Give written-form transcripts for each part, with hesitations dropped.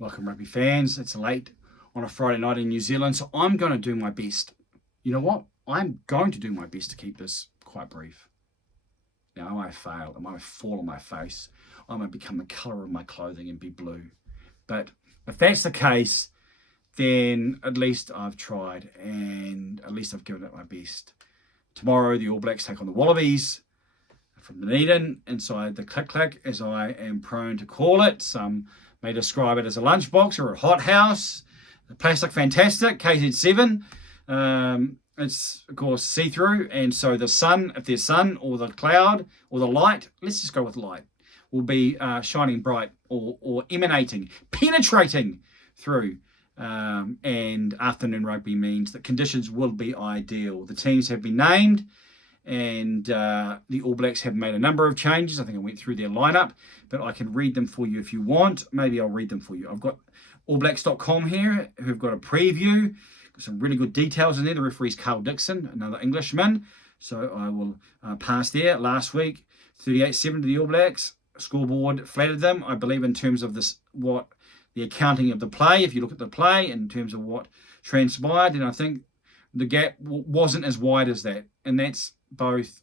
Welcome, rugby fans. It's late on a Friday night in New Zealand, so I'm going to do my best. You know what? I'm going to do my best to keep this quite brief. Now, I might fail. I might fall on my face. I might become the colour of my clothing and be blue. But if that's the case, then at least I've tried and at least I've given it my best. Tomorrow, the All Blacks take on the Wallabies from Dunedin inside the click-click, as I am prone to call it. Some may describe it as a lunchbox or a hothouse. The plastic fantastic, KZ7. It's, of course, see-through. And so the sun, if there's sun or the cloud or the light, let's just go with light, will be shining bright or emanating, penetrating through. And afternoon rugby means that conditions will be ideal. The teams have been named, and the All Blacks have made a number of changes. I think I went through their lineup, but I can read them for you if you want. Maybe I'll read them for you. I've got allblacks.com here, who've got a preview. Got some really good details in there. The referee's Carl Dixon, another Englishman. So I will pass there. Last week, 38-7 to the All Blacks. Scoreboard flattered them, I believe, in terms of this, what the accounting of the play. If you look at the play in terms of what transpired, then I think the gap wasn't as wide as that. And that's both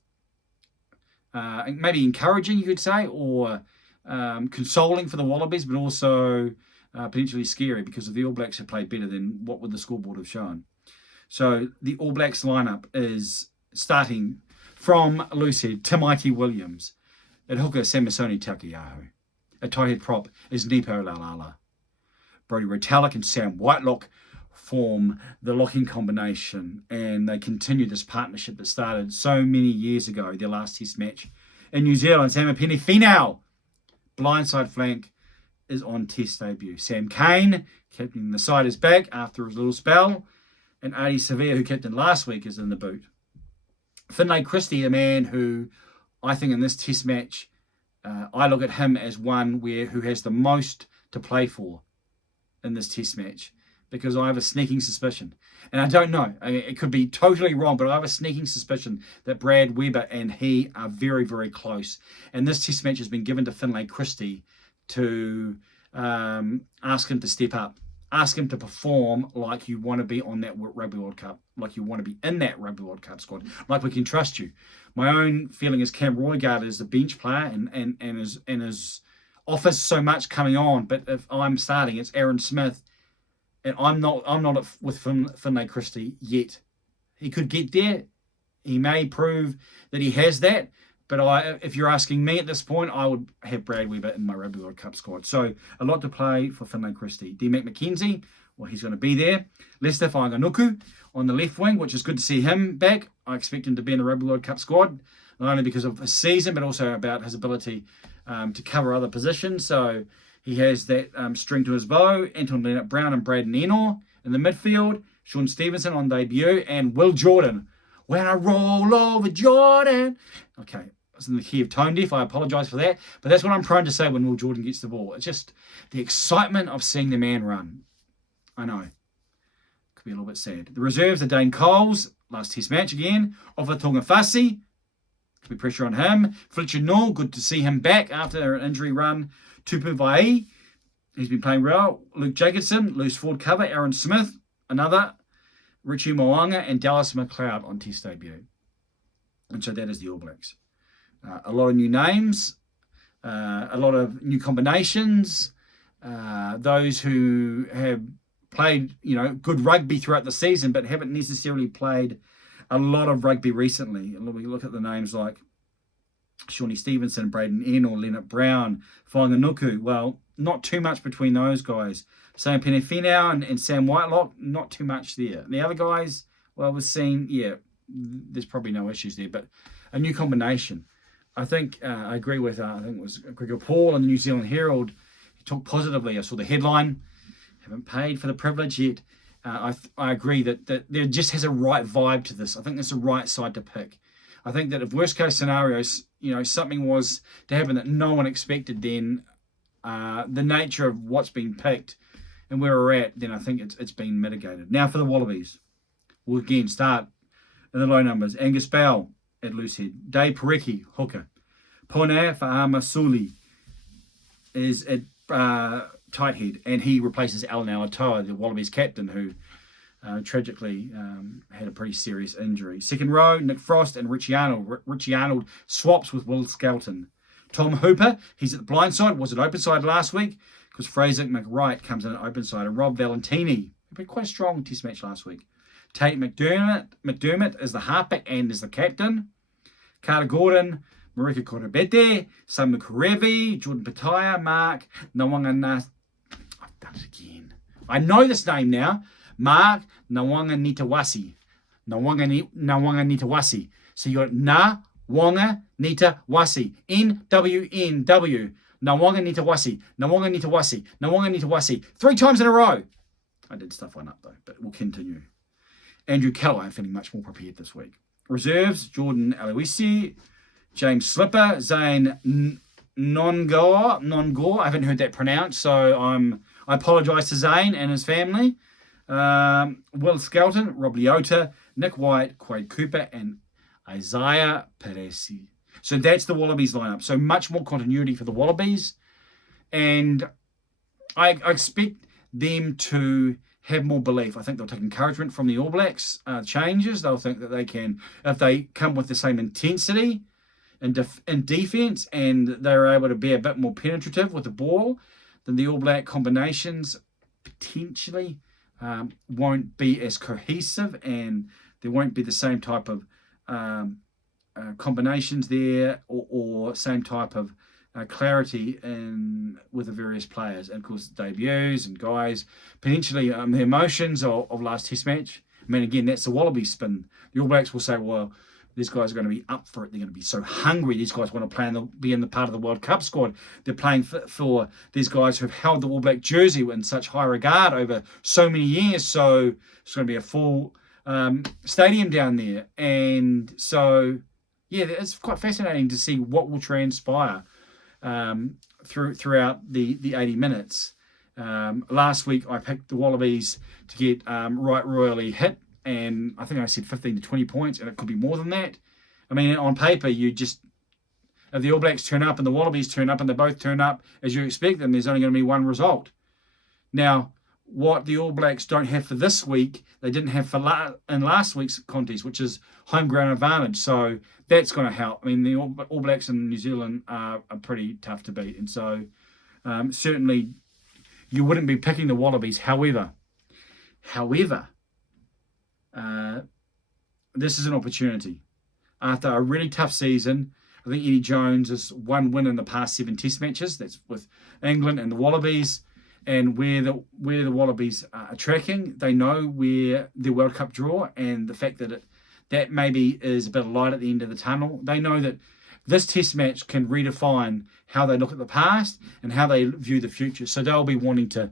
maybe encouraging, you could say, or consoling for the Wallabies, but also potentially scary because if the All Blacks have played better, then what would the scoreboard have shown? So the All Blacks lineup is starting from loose head, Tamaiti Williams. At hooker, Samisoni Takiaho. At tight head prop is Nepo Lalala. Brodie Retallick and Sam Whitelock form the locking combination, and they continue this partnership that started so many years ago, their last test match in New Zealand. Sam Finau, blindside flank, is on test debut. Sam Cane, captaining the side, is back after his little spell, and Adi Sevilla, who captained last week, is in the boot. Finlay Christie, a man who I think in this test match, I look at him as one who has the most to play for in this test match, because I have a sneaking suspicion, and I don't know, it could be totally wrong, but I have a sneaking suspicion that Brad Weber and he are very, very close. And this test match has been given to Finlay Christie to ask him to step up, ask him to perform like you want to be on that Rugby World Cup, like you want to be in that Rugby World Cup squad, like we can trust you. My own feeling is Cam Roigard is the bench player and is offers so much coming on, but if I'm starting, it's Aaron Smith, and I'm not with Finlay Christie yet. He could get there. He may prove that he has that, but if you're asking me at this point, I would have Brad Weber in my Rugby World Cup squad. So a lot to play for Finlay Christie. D. Mac McKenzie, well, he's going to be there. Lester Whanganuku on the left wing, which is good to see him back. I expect him to be in the Rugby World Cup squad, not only because of his season, but also about his ability to cover other positions. So he has that string to his bow. Anton Leonard-Brown and Braden Enor in the midfield. Sean Stevenson on debut. And Will Jordan. When I roll over Jordan. Okay, I was in the key of tone deaf. I apologise for that. But that's what I'm prone to say when Will Jordan gets the ball. It's just the excitement of seeing the man run. I know. Could be a little bit sad. The reserves are Dane Coles. Last test match again. Ofa Tongafasi. Could be pressure on him. Fletcher Null. Good to see him back after an injury run. Tupu Vai. He's been playing well. Luke Jacobson. Loose forward cover. Aaron Smith. Another. Richie Moanga and Dallas McLeod on test debut. And so that is the All Blacks. A lot of new names, a lot of new combinations. Those who have played, good rugby throughout the season, but haven't necessarily played a lot of rugby recently. We look at the names like Shawnee Stevenson, Braden Enor, Leonard Brown, Whanganuku. Well, not too much between those guys. Sam Finau and Sam Whitelock, not too much there. The other guys, well, we've seen, there's probably no issues there, but a new combination. I think I agree with, I think it was Gregor Paul in the New Zealand Herald. He talked positively. I saw the headline. Haven't paid for the privilege yet. I agree that there just has a right vibe to this. I think that's the right side to pick. I think that if worst case scenarios, something was to happen that no one expected, then the nature of what's been picked and where we're at, then I think it's been mitigated. Now for the Wallabies. We'll again start in the low numbers. Angus Bell at loose head. Dave Parecki, hooker. Pone Fa'amasuli is at tight head, and he replaces Alan Alatoa, the Wallabies captain, who tragically had a pretty serious injury. Second row, Nick Frost and Richie Arnold. Richie Arnold swaps with Will Skelton. Tom Hooper, he's at the blind side, was at open side last week because Fraser McWright comes in at open side. And Rob Valentini, who played quite a strong test match last week. Tate McDermott is the halfback and is the captain. Carter Gordon, Marika Korobete, Sam Mukurevi, Jordan Pataya, Mark Nawanga. I've done it again. I know this name now. Mark Nawanga Nitawasi. Nawanga Nitawasi. So you got Nawanga Nitawasi. NWNW. Nawanga Nitawasi. Nawanga Nitawasi. Nawanga Nitawasi. 3 times in a row. I did stuff one up though, but we'll continue. Andrew Keller, I'm feeling much more prepared this week. Reserves, Jordan Aloisi, James Slipper, Zane Nongor. I haven't heard that pronounced, so I apologise to Zane and his family. Will Skelton, Rob Leota, Nick White, Quade Cooper, and Isaiah Peresi. So that's the Wallabies lineup. So much more continuity for the Wallabies. And I expect them to have more belief. I think they'll take encouragement from the All Blacks changes. They'll think that they can, if they come with the same intensity in defence and they're able to be a bit more penetrative with the ball, then the All Black combinations potentially won't be as cohesive and there won't be the same type of combinations there or same type of clarity with the various players. And of course, debuts and guys, potentially the emotions of last test match. I mean, again, that's the Wallabies spin. The All Blacks will say, well, these guys are going to be up for it. They're going to be so hungry. These guys want to play and be in the part of the World Cup squad. They're playing for these guys who have held the All Black jersey in such high regard over so many years. So it's going to be a full stadium down there. And so, yeah, it's quite fascinating to see what will transpire throughout the 80 minutes. Last week, I picked the Wallabies to get right royally hit. And I think I said 15 to 20 points, and it could be more than that. I mean, on paper, if the All Blacks turn up and the Wallabies turn up and they both turn up as you expect them, there's only going to be one result. Now, what the All Blacks don't have for this week, they didn't have in last week's contest, which is home ground advantage. So that's going to help. I mean, the All Blacks in New Zealand are pretty tough to beat. And so certainly you wouldn't be picking the Wallabies. However, this is an opportunity. After a really tough season, I think Eddie Jones has one win in the past 7 test matches. That's with England and the Wallabies. And where the Wallabies are tracking, they know where the World Cup draw and the fact that that maybe is a bit of light at the end of the tunnel. They know that this test match can redefine how they look at the past and how they view the future. So they'll be wanting to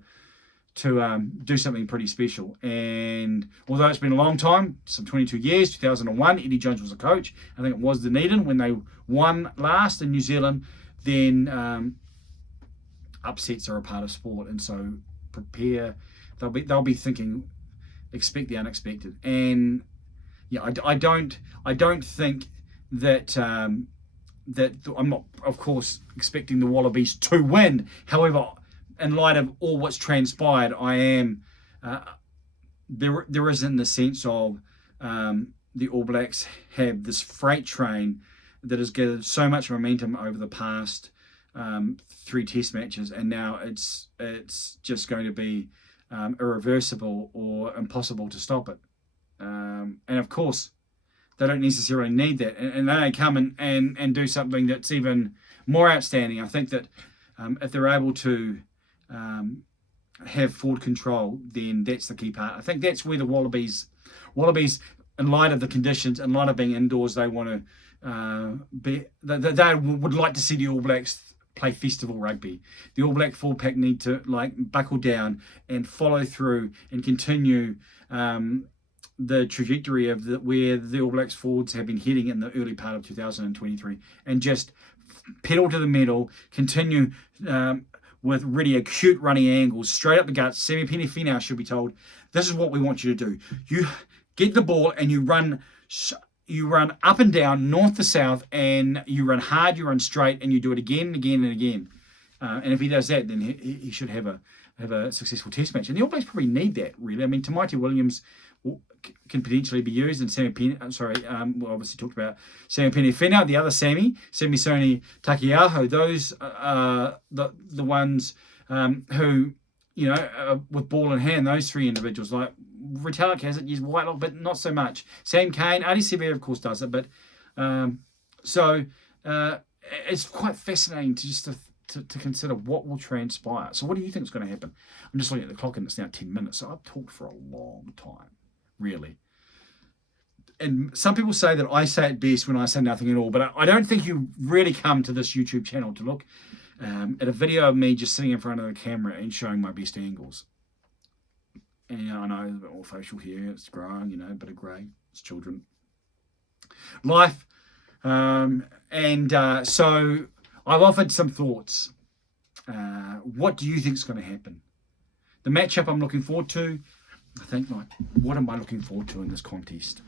do something pretty special. And although it's been a long time, some 22 years, 2001, Eddie Jones was a coach. I think it was Dunedin when they won last in New Zealand. Then upsets are a part of sport, and so prepare. They'll be thinking, expect the unexpected. And yeah, I don't think that that I'm not, of course, expecting the Wallabies to win. However, in light of all what's transpired, I am there is in the sense of the All Blacks have this freight train that has gathered so much momentum over the past 3 test matches, and now it's just going to be irreversible or impossible to stop it. And of course, they don't necessarily need that, and they come and do something that's even more outstanding. I think that if they're able to have forward control, then that's the key part. I think that's where the Wallabies, in light of the conditions, in light of being indoors, they want to be. They would like to see the All Blacks play festival rugby. The All Black full pack need to buckle down and follow through and continue the trajectory of where the All Blacks forwards have been heading in the early part of 2023, and just pedal to the metal, continue with really acute running angles, straight up the guts. Sammy Penifina should be told, this is what we want you to do. You get the ball and you run up and down, north to south, and you run hard, you run straight, and you do it again and again and again. And if he does that, then he should have a successful test match. And the All Blacks probably need that, really. I mean, Tamaiti Williams can potentially be used, and Sammy Penny, we obviously talked about Sammy Penny Whenau, the other Sammy Sony Takiaho. Those are the ones who, with ball in hand, those three individuals. Like Retallick has it, used Whitelock, but not so much. Sam Cane, Adi Severe, of course, does it, but it's quite fascinating to consider what will transpire. So what do you think is going to happen? I'm just looking at the clock and it's now 10 minutes. So I've talked for a long time, really. And some people say that I say it best when I say nothing at all, but I don't think you really come to this YouTube channel to look at a video of me just sitting in front of the camera and showing my best angles. And I know there's a bit more facial hair, it's growing, a bit of grey, it's children. Life. So I've offered some thoughts. What do you think is going to happen? The matchup I'm looking forward to, I think, what am I looking forward to in this contest?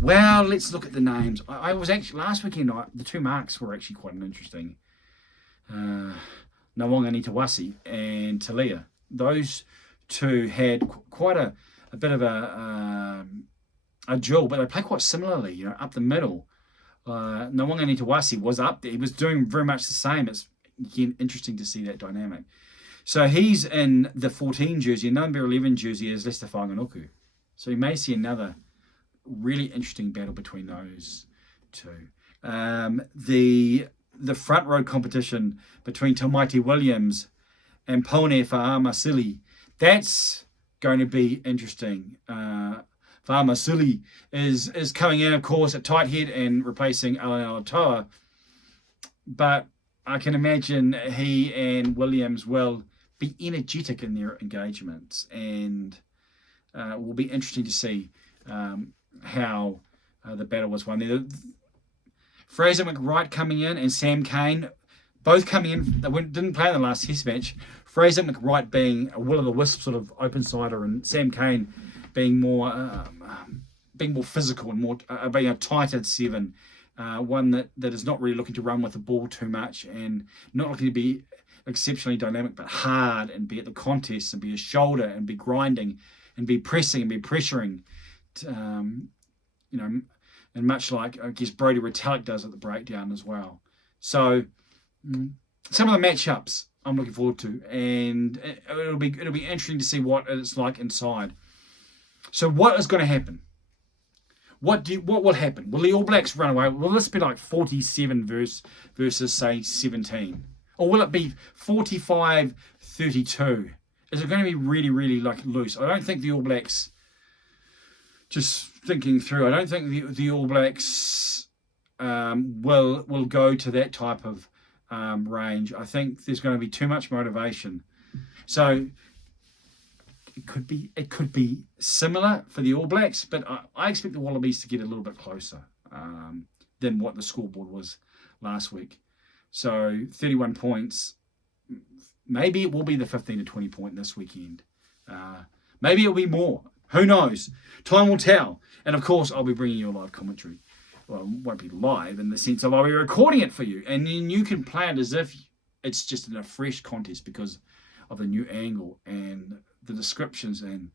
Well, let's look at the names. I was actually, last weekend, the two marks were actually quite interesting. Nawonga Nitawasi and Talia. Those two had quite a bit of a duel, but they play quite similarly, up the middle. Nawonga Nitawasi was up there. He was doing very much the same. It's, again, interesting to see that dynamic. So he's in the 14 jersey, and number 11 jersey is Lester Whanganuku. So you may see another really interesting battle between those two. The front row competition between Tamaiti Williams and Pone Fa'amasili, that's going to be interesting. Fa'amasili is coming in, of course, at tight head and replacing Alan Alatoa. But I can imagine he and Williams will be energetic in their engagements, and it will be interesting to see how the battle was won. Fraser McWright coming in and Sam Cane, both coming in. They didn't play in the last test match. Fraser McWright being a will-o'-the-wisp sort of open sider, and Sam Cane being more physical and more being a tighter 7, one that is not really looking to run with the ball too much and not looking to be exceptionally dynamic, but hard and be at the contest and be a shoulder and be grinding and be pressing and be pressuring, and much like, I guess, Brodie Retallick does at the breakdown as well. So some of the matchups I'm looking forward to, and it'll be interesting to see what it's like inside. So what is going to happen? What will happen? Will the All Blacks run away? Will this be like 47 versus say 17? Or will it be 45-32? Is it going to be really, really loose? I don't think the All Blacks, just thinking through, I don't think the All Blacks will go to that type of range. I think there's going to be too much motivation. So it could be similar for the All Blacks, but I expect the Wallabies to get a little bit closer than what the scoreboard was last week. So 31 points. Maybe it will be the 15 to 20 point this weekend. Maybe it'll be more. Who knows? Time will tell. And of course, I'll be bringing you a live commentary. Well, it won't be live in the sense of I'll be recording it for you. And then you can play it as if it's just in a fresh contest because of the new angle and the descriptions and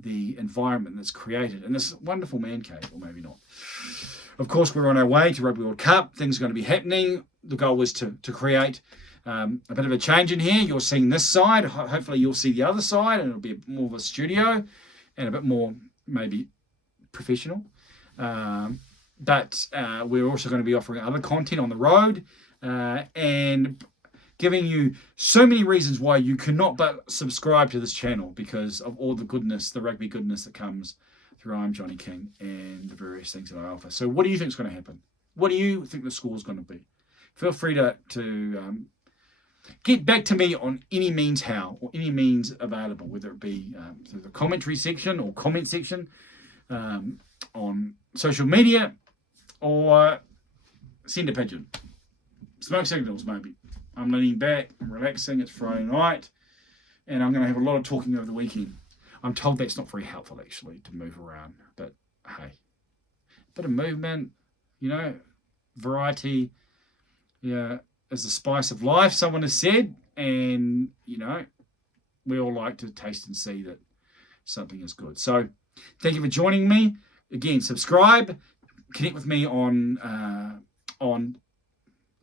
the environment that's created in this wonderful man cave, or maybe not. Of course, we're on our way to Rugby World Cup. Things are going to be happening. The goal was to create a bit of a change in here. You're seeing this side. Hopefully you'll see the other side, and it'll be more of a studio and a bit more maybe professional. But we're also going to be offering other content on the road and giving you so many reasons why you cannot but subscribe to this channel because of all the goodness, the rugby goodness that comes through iamjonnyking and the various things that I offer. So what do you think is going to happen? What do you think the score is going to be? Feel free to get back to me on any means or any means available, whether it be through the commentary section or comment section on social media, or send a pigeon. Smoke signals, maybe. I'm leaning back, I'm relaxing, it's Friday night, and I'm going to have a lot of talking over the weekend. I'm told that's not very helpful, actually, to move around, but hey, a bit of movement, variety, yeah, is the spice of life, someone has said. And, we all like to taste and see that something is good. So thank you for joining me. Again, subscribe. Connect with me on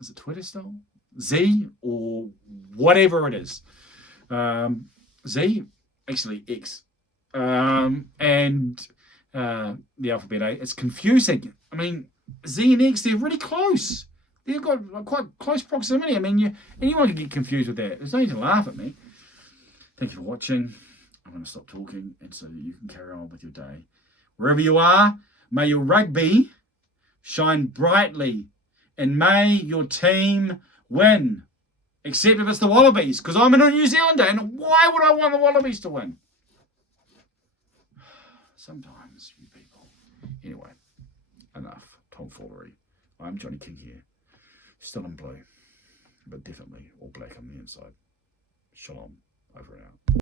is it Twitter still? Z or whatever it is. Z, actually X. And the alphabet A. It's confusing. I mean, Z and X, they're really close. They've got quite close proximity. I mean, anyone can get confused with that. There's no need to laugh at me. Thank you for watching. I'm going to stop talking and so that you can carry on with your day. Wherever you are, may your rugby shine brightly and may your team win. Except if it's the Wallabies, because I'm a New Zealander, and why would I want the Wallabies to win? Sometimes, you people. Anyway, enough tomfoolery. I'm Johnny King here. Still in blue, but definitely all black on the inside. Shalom. Over and out.